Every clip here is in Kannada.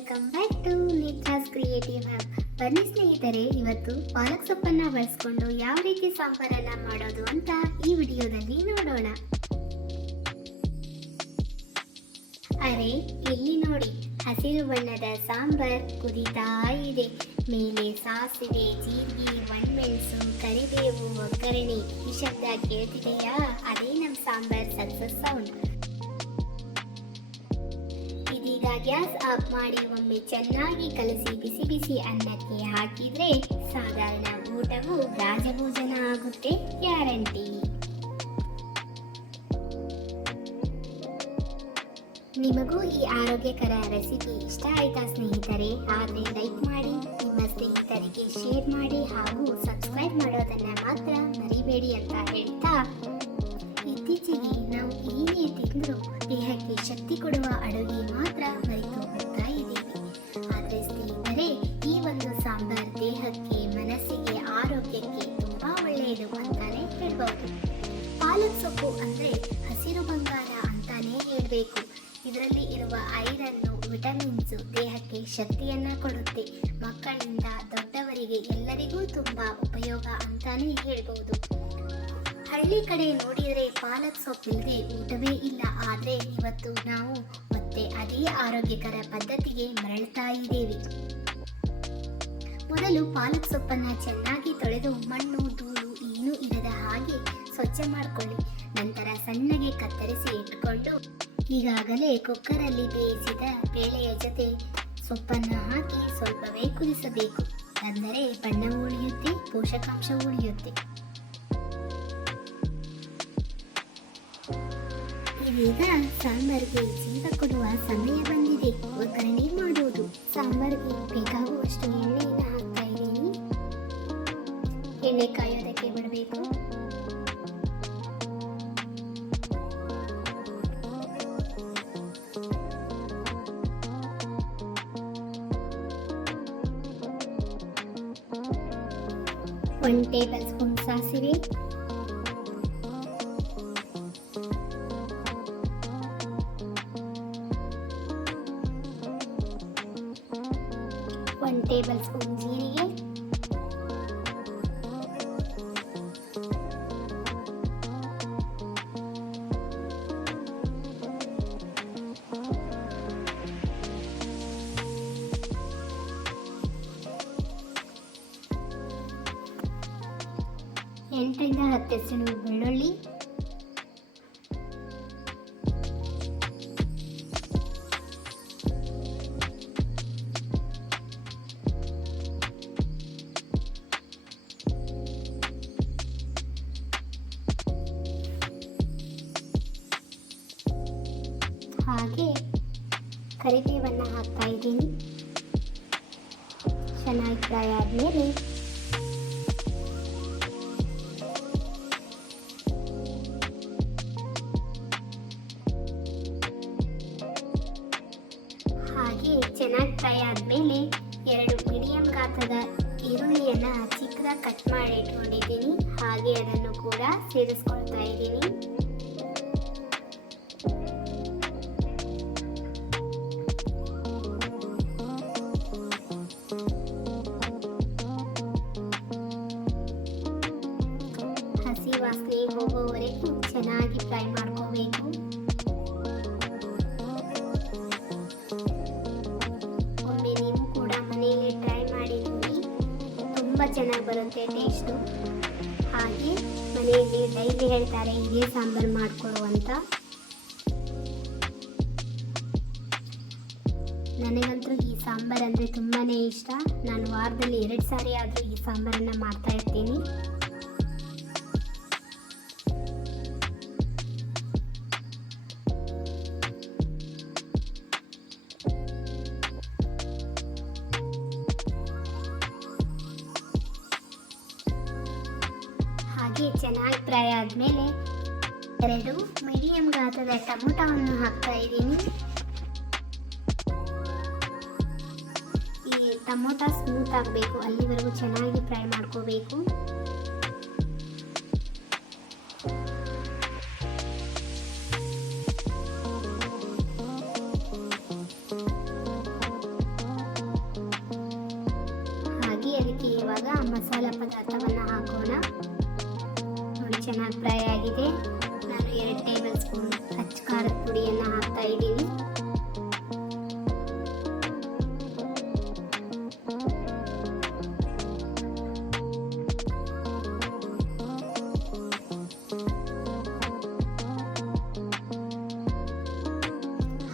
Welcome back to Netra's creative hub. ಬನ್ನಿ ಸ್ನೇಹಿತರೆ, ಇವತ್ತು ಪಾಲಕ್ ಸೊಪ್ಪನ್ನು ಬಳಸ್ಕೊಂಡು ಯಾವ ರೀತಿ ಸಾಂಬಾರನ್ನ ಮಾಡೋದು ಅಂತ ಈ ವಿಡಿಯೋದಲ್ಲಿ ನೋಡೋಣ. ಅರೆ, ಇಲ್ಲಿ ನೋಡಿ, ಹಸಿರು ಬಣ್ಣದ ಸಾಂಬಾರ್ ಕುದೀತಾ ಇದೆ. ಮೇಲೆ ಸಾಸಿವೆ, ಜೀರಿಗೆ, ಒಣಮೆಣಸು, ಕರಿಬೇವು, ಒಗ್ಗರಣೆ. ಈ ಶಬ್ದ ಕೇಳ್ತಿದೆಯಾ? ಅದೇ ನಮ್ಮ ಸಾಂಬಾರ್ ಸಕ್ಸಸ್ ಸೌಂಡ್. ಇದೀಗ ಗ್ಯಾಸ್ ಆಫ್ ಮಾಡಿ ಒಮ್ಮೆ ಚೆನ್ನಾಗಿ ಕಲಸಿ ಬಿಸಿ ಬಿಸಿ ಅನ್ನಕ್ಕೆ ಹಾಕಿದ್ರೆ ಸಾಧಾರಣ ಊಟವು ರಾಜಭೋಜನ ಆಗುತ್ತೆ, ಗ್ಯಾರಂಟಿ. ನಿಮಗೂ ಈ ಆರೋಗ್ಯಕರ ರೆಸಿಪಿ ಇಷ್ಟ ಆಯ್ತಾ ಸ್ನೇಹಿತರೆ? ಆದರೆ ಲೈಕ್ ಮಾಡಿ, ನಿಮ್ಮ ಸ್ನೇಹಿತರಿಗೆ ಶೇರ್ ಮಾಡಿ ಹಾಗೂ ಸಬ್ಸ್ಕ್ರೈಬ್ ಮಾಡೋದನ್ನ ಮಾತ್ರ ಮರಿಬೇಡಿ ಅಂತ ಹೇಳ್ತಾ, ಇತ್ತೀಚೆಗೆ ನಾವು ಏನೇ ತಿಂದರೂ ದೇಹಕ್ಕೆ ಶಕ್ತಿ ಕೊಡುವ ಅಡುಗೆ ಮಾತ್ರ ಮರೆತು ಹೋಗ್ತಾ ಇದ್ದೀವಿ. ಆದರೆ ಸ್ನೇಹಿತರೆ, ಈ ಒಂದು ಸಾಂಬಾರ್ ದೇಹಕ್ಕೆ, ಮನಸ್ಸಿಗೆ, ಆರೋಗ್ಯಕ್ಕೆ ತುಂಬಾ ಒಳ್ಳೆಯದು ಅಂತಾನೆ ಹೇಳ್ಬಹುದು. ಪಾಲಕ್ ಸೊಪ್ಪು ಅಂದ್ರೆ ಹಸಿರು ಬಂಗಾರ ಅಂತಾನೆ ಹೇಳ್ಬೇಕು. ಇದರಲ್ಲಿ ಇರುವ ಐರನ್ನು, ವಿಟಮಿನ್ಸು ದೇಹಕ್ಕೆ ಶಕ್ತಿಯನ್ನ ಕೊಡುತ್ತೆ. ಮಕ್ಕಳಿಂದ ದೊಡ್ಡವರಿಗೆ ಎಲ್ಲರಿಗೂ ತುಂಬಾ ಉಪಯೋಗ ಅಂತಾನೆ ಹೇಳ್ಬಹುದು. ಹಳ್ಳಿ ಕಡೆ ನೋಡಿದರೆ ಪಾಲಕ್ ಸೊಪ್ಪಿಲ್ಲದೆ ಊಟವೇ ಇಲ್ಲ. ಆದರೆ ಇವತ್ತು ನಾವು ಮತ್ತೆ ಅದೇ ಆರೋಗ್ಯಕರ ಪದ್ಧತಿಗೆ ಮರಳ್ತಾ ಇದ್ದೇವೆ. ಮೊದಲು ಪಾಲಕ್ ಸೊಪ್ಪನ್ನ ಚೆನ್ನಾಗಿ ತೊಳೆದು ಮಣ್ಣು, ಧೂಳು ಏನೂ ಇರದ ಹಾಗೆ ಸ್ವಚ್ಛ ಮಾಡಿಕೊಳ್ಳಿ. ನಂತರ ಸಣ್ಣಗೆ ಕತ್ತರಿಸಿ ಇಟ್ಕೊಂಡು ಈಗಾಗಲೇ ಕುಕ್ಕರಲ್ಲಿ ಬೇಯಿಸಿದ ಬೇಳೆಯ ಜೊತೆ ಸೊಪ್ಪನ್ನು ಹಾಕಿ ಸ್ವಲ್ಪವೇ ಕುದಿಸಬೇಕು. ಅಂದರೆ ಬಣ್ಣವೂ ಉಳಿಯುತ್ತೆ, ಪೋಷಕಾಂಶವೂ ಉಳಿಯುತ್ತೆ. ಇದೀಗ ಸಾಂಬಾರಿಗೆ ಜೀವ ಕೊಡುವ ಸಮಯ ಬಂದಿದೆ. ಒಗ್ಗರಣೆ ಮಾಡುವುದು. ಸಾಂಬಾರಿಗೆ ಬೇಕಾಗುವಷ್ಟು ಎಣ್ಣೆಯನ್ನು ಹಾಕ್ತಾ ಇದ್ದೀನಿ. ಎಣ್ಣೆ ಕಾಯೋದಕ್ಕೆ ಬಿಡಬೇಕು. ಒಂದು ಟೇಬಲ್ ಸ್ಪೂನ್ ಸಾಸಿವೆ, ಒಂದು ಟೇಬಲ್ ಸ್ಪೂನ್ ಜೀರಿಗೆ, ಎಂಟರಿಂದ 10 ಹೆಸರು ಬೆಳ್ಳುಳ್ಳಿ, ಹಾಗೆ ಕರಿಬೇವನ್ನು ಹಾಕ್ತಾ ಇದ್ದೀನಿ. ಚೆನ್ನಾಗಿ ಫ್ರೈ ಆದಮೇಲೆ ಚೆನ್ನಾಗಿ ಫ್ರೈ ಆದಮೇಲೆ 2 ಮೀಡಿಯಂ ಗಾತ್ರದ ಈರುಳ್ಳಿಯನ್ನು ಚಿಕ್ಕದಾಗಿ ಕಟ್ ಮಾಡಿ ಇಟ್ಕೊಂಡಿದ್ದೀನಿ. ಹಾಗೆ ಅದನ್ನು ಕೂಡ ಸೇರಿಸ್ಕೊಳ್ತಾ ಇದ್ದೀನಿ. ಹಸಿ ವಾಸನೆ ಹೋಗೋವರೆಗೂ ಚೆನ್ನಾಗಿ ಫ್ರೈ ಮಾಡ್ಕೋಬೇಕು. ತುಂಬ ಚೆನ್ನಾಗಿ ಬರುತ್ತೆ ಟೇಸ್ಟು. ಹಾಗೆ ಮನೆಯಲ್ಲಿ ಡೈಲಿ ಹೇಳ್ತಾರೆ ಇದೇ ಸಾಂಬಾರು ಮಾಡಿಕೊಡು ಅಂತ. ನನಗಂತೂ ಈ ಸಾಂಬಾರು ಅಂದರೆ ತುಂಬಾ ಇಷ್ಟ. ನಾನು ವಾರದಲ್ಲಿ 2 ಸಾರಿ ಆದರೂ ಈ ಸಾಂಬಾರನ್ನು ಮಾಡ್ತಾ ಇರ್ತೀನಿ. ಹಾಗೆ ಚೆನ್ನಾಗಿ ಫ್ರೈ ಆದಮೇಲೆ 2 ಮೀಡಿಯಂ ಗಾತ್ರದ ಟೊಮೊಟೊವನ್ನು ಹಾಕ್ತಾ ಇದ್ದೀನಿ. ಈ ಟೊಮೊಟೊ ಸ್ಮೂತ್ ಆಗಬೇಕು, ಅಲ್ಲಿವರೆಗೂ ಚೆನ್ನಾಗಿ ಫ್ರೈ ಮಾಡ್ಕೋಬೇಕು. ಪದಾರ್ಥವನ್ನು ಹಾಕೋಣ. ನೋಡಿ, ಚೆನ್ನಾಗಿ ಫ್ರೈ ಆಗಿದೆ. ನಾನು 2 ಟೇಬಲ್ ಸ್ಪೂನ್ ಅಚ್ಚ ಖಾರದ ಪುಡಿಯನ್ನು ಹಾಕ್ತಾ ಇದ್ದೀನಿ.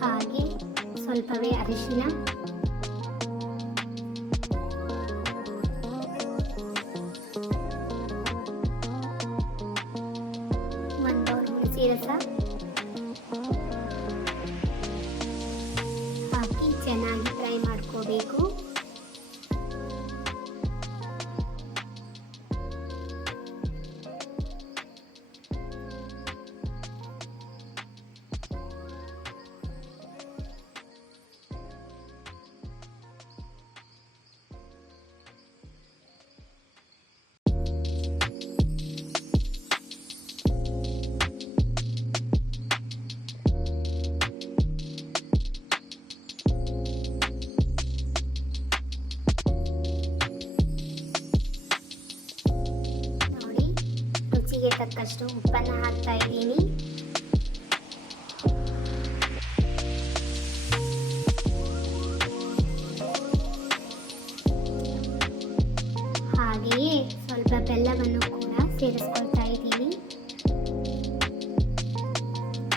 ಹಾಗೆ ಸ್ವಲ್ಪವೇ ಅರಿಶಿನ, ರಸ ಹಾಕಿ ಚೆನ್ನಾಗಿ ಫ್ರೈ ಮಾಡ್ಕೋಬೇಕು. ರುಚಿಗೆ ತಕ್ಕಷ್ಟು ಉಪ್ಪನ್ನು ಹಾಕ್ತಾ ಇದ್ದೀನಿ. ಹಾಗೆಯೇ ಸ್ವಲ್ಪ ಬೆಲ್ಲವನ್ನು ಕೂಡ ಸೇರಿಸ್ಕೊಳ್ತಾ ಇದ್ದೀನಿ.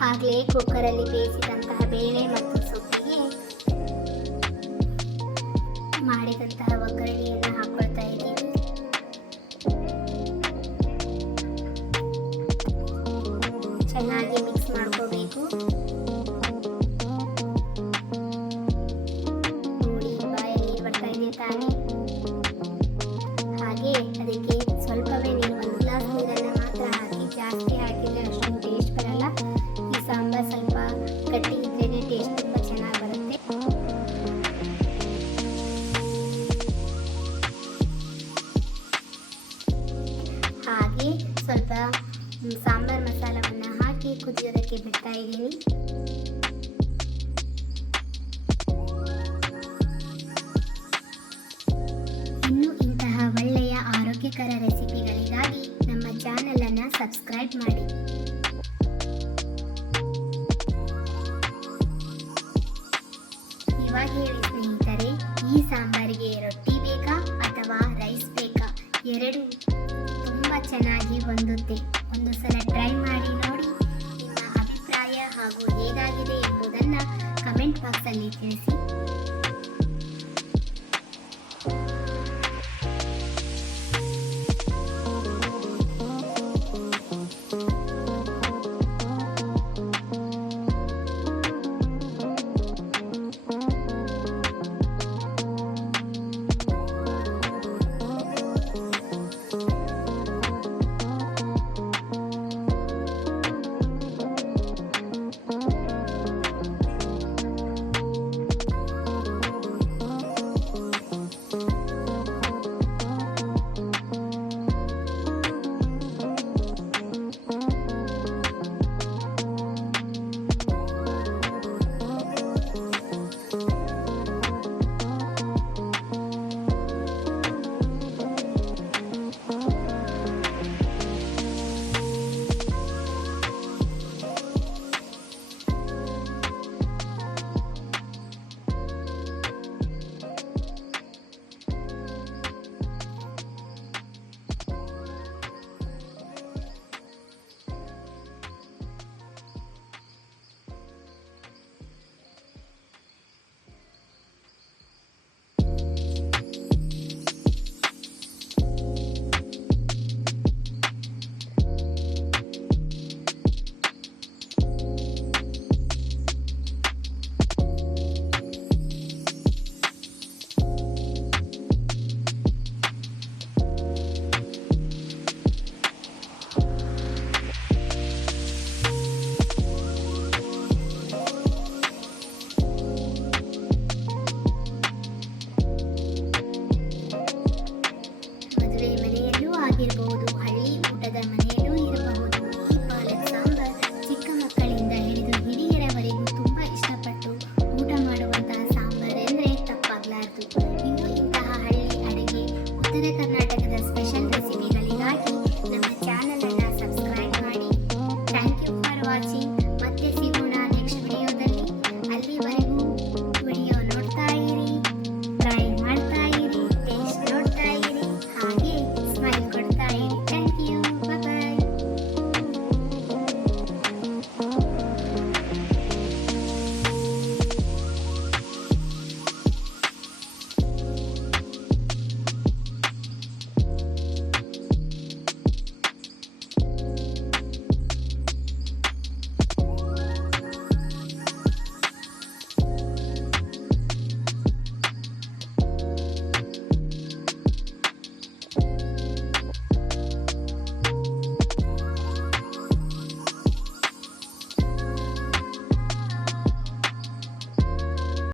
ಹಾಗೆಯೇ ಕುಕ್ಕರಲ್ಲಿ ಬೇಯಿಸಿದಂತಹ ಬೇಳೆ ಮತ್ತು ಸೊಪ್ಪಿಗೆ ಮಾಡಿದಂತಹ ಒಗ್ಗರಣೆಯನ್ನು ಹಾಕೊಳ್ತಾ ಇದ್ದೀನಿ. ಚೆನ್ನಾಗಿ ಮಿಕ್ಸ್ ಮಾಡ್ಕೋಬೇಕು. ನೋಡಿ, ಬಾಯಲ್ಲಿ ನೀರು ಬರ್ತಾ ಇದೆ ತಾನೇ. ಹಾಗೆ ಅದಕ್ಕೆ ಸ್ವಲ್ಪವೇ ನೀರು, 1 ಗ್ಲಾಸ್ ನೀರನ್ನು ಮಾತ್ರ ಹಾಕಿ. ಜಾಸ್ತಿ ಹಾಕಿದರೆ ಅಷ್ಟೊಂದು ಟೇಸ್ಟ್ ಬರಲ್ಲ. ಈ ಸಾಂಬಾರ್ ಸ್ವಲ್ಪ ಗಟ್ಟಿ ಇದ್ರೇ ಟೇಸ್ಟ್ ತುಂಬ ಚೆನ್ನಾಗಿ ಬರುತ್ತೆ. ಹಾಗೆ ಸ್ವಲ್ಪ ಸಾಂಬಾರ್ ಮಸಾಲವನ್ನು ಹಾಕಿ ಕುದಿಯೋದಕ್ಕೆ ಬಿಡ್ತಾ ಇದ್ದೀನಿ. ಇನ್ನು ಇಂತಹ ಒಳ್ಳೆಯ ಆರೋಗ್ಯಕರ ರೆಸಿಪಿಗಳಿಗಾಗಿ ನಮ್ಮ ಚಾನಲನ್ನು ಸಬ್ಸ್ಕ್ರೈಬ್ ಮಾಡಿ. ಇವಾಗ ಹೇಳಿ ಸ್ನೇಹಿತರೆ, ಈ ಸಾಂಬಾರಿಗೆ ರೊಟ್ಟಿ ಬೇಕಾ ಅಥವಾ ರೈಸ್ ಬೇಕಾ? ಎರಡು ತುಂಬ ಚೆನ್ನಾಗಿ ಹೊಂದುತ್ತೆ. ಒಂದು ಸಲ ಟ್ರೈ ಮಾಡಿ ನೋಡಿ. ನಿಮ್ಮ ಅಭಿಪ್ರಾಯ ಹಾಗೂ ಹೇಗಾಗಿದೆ ಎಂಬುದನ್ನು ಕಮೆಂಟ್ ಬಾಕ್ಸಲ್ಲಿ ತಿಳಿಸಿ.